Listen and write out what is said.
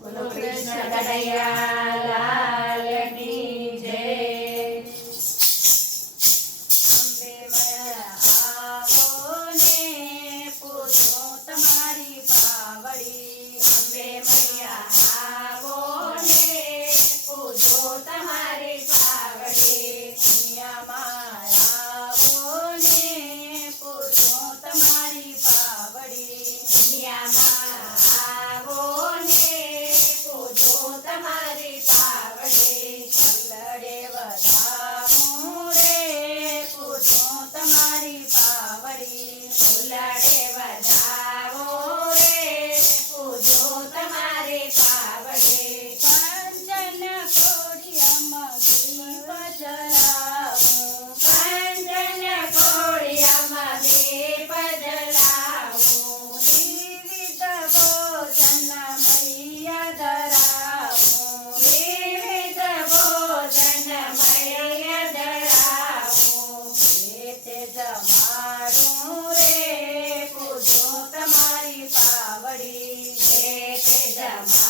બોલો કૃષ્ણ કનૈયા લાલ કી જય. અંબે મૈયા આવો ને પૂજો તમારી પાવડી. અંબે મૈયા આવો ને પૂજો તમારી પાવડી. દુનિયામાં આવો ને પૂજો તમારી પાવડી. દુનિયામાં આવો ને પૂજો તમારી પાવડી. ફૂલડે વધાવું રે પૂજો તમારી પાવડી. ફૂલડે વધાવો રે પૂજો તમારી પાવડી. કંચન કોડિયામાં દીપ જલાવું. કંચન કોડિયામાં દીપ જલાવું. વિવિધ ભોજન મૈયા ધરાવું. વિવિધ ભોજન મૈયા ધરાવું. પેટે જમાડું રે પૂજો તમારી પાવડી. પેટે જમાડું